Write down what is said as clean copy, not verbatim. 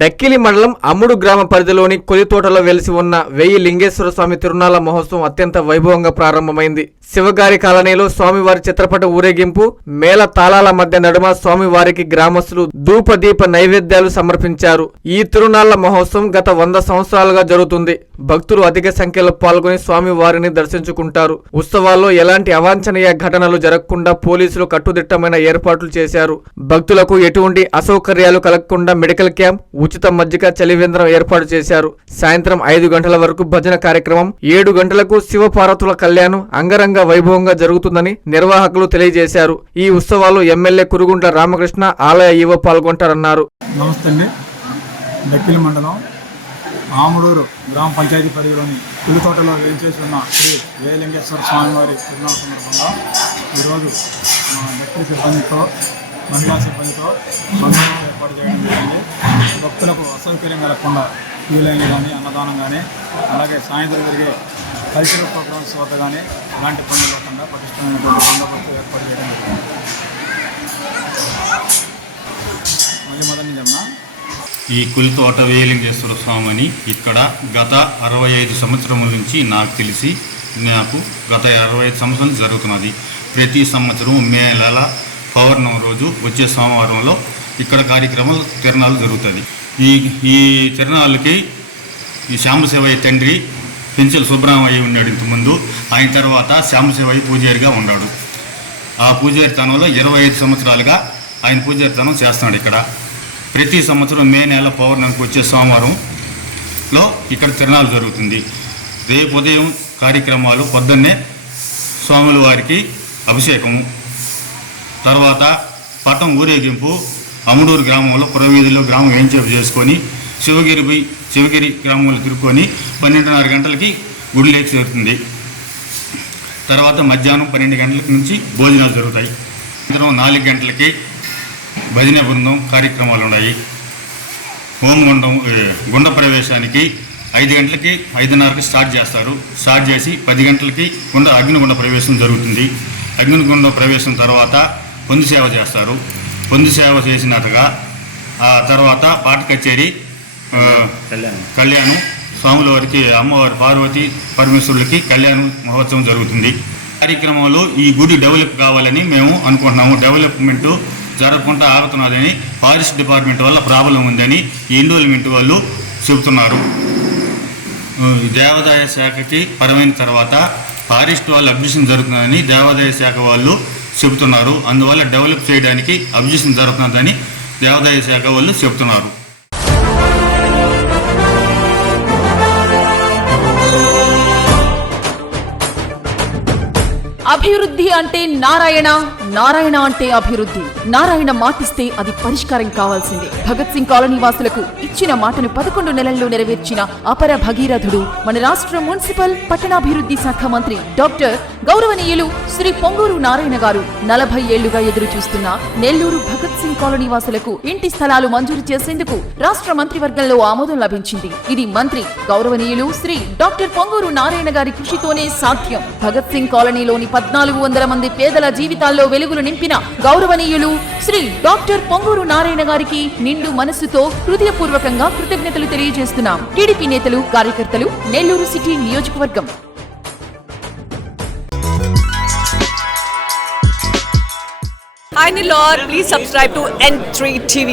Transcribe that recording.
డక్కిలి మండలం అమ్ముడు గ్రామ పరిధిలోని కొలితోటలో వెలిసి ఉన్న వెయ్యి లింగేశ్వర స్వామి తిరునాళ్ల మహోత్సవం అత్యంత వైభవంగా ప్రారంభమైంది. శివగారి కాలనీలో స్వామివారి చిత్రపట ఊరేగింపు, మేళ తాళాల మధ్య నడుమ స్వామివారికి గ్రామస్తులు ధూపదీప నైవేద్యాలు సమర్పించారు. ఈ తిరునాళ్ల మహోత్సవం గత 100 సంవత్సరాలుగా జరుగుతుంది. భక్తులు అధిక సంఖ్యలో పాల్గొని స్వామివారిని దర్శించుకుంటారు. ఉత్సవాల్లో ఎలాంటి అవాంఛనీయ ఘటనలు జరగకుండా పోలీసులు కట్టుదిట్టమైన ఏర్పాట్లు చేశారు. భక్తులకు ఎటువంటి అసౌకర్యాలు కలగకుండా మెడికల్ క్యాంప్, ఉచిత మజ్జిగ చలివేంద్రం ఏర్పాటు చేశారు. సాయంత్రం 5 గంటల వరకు భజన కార్యక్రమం, 7 గంటలకు శివపార్వతుల కళ్యాణం అంగరంగ వైభవంగా జరుగుతుందని నిర్వాహకులు తెలియజేశారు. ఈ ఉత్సవాలు ఎమ్మెల్యే కురుగుంట్ల రామకృష్ణ, ఆలయ ఈవో పాల్గొంటారన్నారు. నమస్తే అండి. డక్కిలి మండలం ఆముడూరు గ్రామ పంచాయతీ పరిధిలోని పులితోటలో వేయించేసి ఉన్న శ్రీ వేలింగేశ్వర స్వామివారి తిరునాళ్ళ సందర్భంగా ఈరోజు డక్కిలి సిబ్బందితో, మహిళా సిబ్బందితో మండలం ఏర్పాటు చేయడం జరిగింది. భక్తులకు అసౌకర్యం కలగకుండా క్యూ లైన్లు కానీ, అన్నదానం కానీ, అలాగే సాయంత్రం జరిగే కల్చరల్ ప్రోగ్రామ్స్ వద్ద కానీ ఎలాంటి పనులు లేకుండా పటిష్టమైనటువంటి బందోబస్తు ఏర్పాటు చేయడం జరిగింది. మళ్ళీ మొదటి నుంచి ఈ కొలితోట వేలింగేశ్వర స్వామి అని ఇక్కడ గత 65 సంవత్సరముల నుంచి నాకు తెలిసి గత 65 సంవత్సరాలు జరుగుతున్నది. ప్రతి సంవత్సరం మే నెల పౌర్ణమి రోజు వచ్చే సోమవారంలో ఇక్కడ కార్యక్రమం తిరణాలు జరుగుతుంది. ఈ తిరణాలకి ఈ శ్యామశివయ్య తండ్రి పెంచెల సుబ్రహ్మయ్య ఉన్నాడు ఇంతకుముందు. ఆయన తర్వాత శ్యామశివయ్య పూజారిగా ఉన్నాడు. ఆ పూజారితనంలో 25 సంవత్సరాలుగా ఆయన పూజారితనం చేస్తున్నాడు. ఇక్కడ ప్రతి సంవత్సరం మే నెల పౌర్ణమికి వచ్చే సోమవారంలో ఇక్కడ తిరణాలు జరుగుతుంది. రేపు ఉదయం కార్యక్రమాలు, పొద్దున్నే స్వాముల వారికి అభిషేకము, తర్వాత పట్టం ఊరేగింపు అమ్ముడూరు గ్రామంలో పురవీధిలో గ్రామం ఏంచేపు చేసుకొని శివగిరి గ్రామంలో తిరుక్కొని 12:30 గంటలకి గుడిలోకి చేరుతుంది. తర్వాత మధ్యాహ్నం 12 గంటల నుంచి భోజనాలు జరుగుతాయి. సాయంత్రం 4 గంటలకి భజన బృందం కార్యక్రమాలు ఉన్నాయి. గుండ ప్రవేశానికి 5 గంటలకి 5:30కి స్టార్ట్ చేస్తారు. స్టార్ట్ చేసి 10 గంటలకి అగ్నిగుండ ప్రవేశం జరుగుతుంది. అగ్నిగుండ ప్రవేశం తర్వాత పొంది సేవ చేస్తారు. పొంది సేవ చేసినట్టుగా ఆ తర్వాత పాట కచేరీ, కళ్యాణం, స్వాముల వారికి, అమ్మవారి పార్వతి పరమేశ్వరులకి కళ్యాణ మహోత్సవం జరుగుతుంది. కార్యక్రమంలో ఈ గుడి డెవలప్ కావాలని మేము అనుకుంటున్నాము. డెవలప్మెంట్ జరగకుండా ఆగుతున్నదని, ఫారెస్ట్ డిపార్ట్మెంట్ వల్ల ప్రాబ్లం ఉందని ఎన్రోల్మెంట్ వాళ్ళు చెబుతున్నారు. దేవాదాయ శాఖకి పరమైన తర్వాత ఫారెస్ట్ వాళ్ళు అబ్జెక్షన్ జరుగుతుందని దేవాదాయ శాఖ వాళ్ళు చెబుతున్నారు. అందువల్ల డెవలప్ చేయడానికి అబ్జెక్షన్ జరుగుతుందని దేవాదాయ శాఖ వాళ్ళు చెబుతున్నారు. అభివృద్ధి అంటే నారాయణ, నారాయణ అంటే అభివృద్ధి. నారాయణ మాటిస్తే అది పరిష్కారం కావాల్సిందే. భగత్ సింగ్ కాలనీ వాసులకు ఇచ్చిన మాటను 11 నెలల్లో నెరవేర్చిన అపర భగీరథుడు మన రాష్ట్ర మున్సిపల్ పట్టణాభివృద్ధి శాఖ మంత్రి డాక్టర్ గౌరవనీయులు శ్రీ పొంగూరు నారాయణ గారు 40 ఏళ్లుగా ఎదురు చూస్తున్న నెల్లూరు భగత్ సింగ్ కాలనీ వాసులకు ఇంటి స్థలాలు మంజూరు చేసేందుకు రాష్ట్ర మంత్రివర్గంలో ఆమోదం లభించింది. ఇది మంత్రి గౌరవనీయులు శ్రీ డాక్టర్ పొంగూరు నారాయణ గారి కృషితోనే సాధ్యం. భగత్ సింగ్ కాలనీలోని 1400 మంది పేదల జీవితాల్లో వెలుగులు నింపిన గౌరవనీయులు శ్రీ డాక్టర్ పొంగూరు నారాయణ గారికి నిండు మనస్సుతో హృదయపూర్వకంగా కృతజ్ఞతలు తెలియజేస్తున్నాం. టీడీపీ నేతలు, కార్యకర్తలు, నెల్లూరు సిటీ నియోజకవర్గం. Hi Nilor, please subscribe to N3 TV.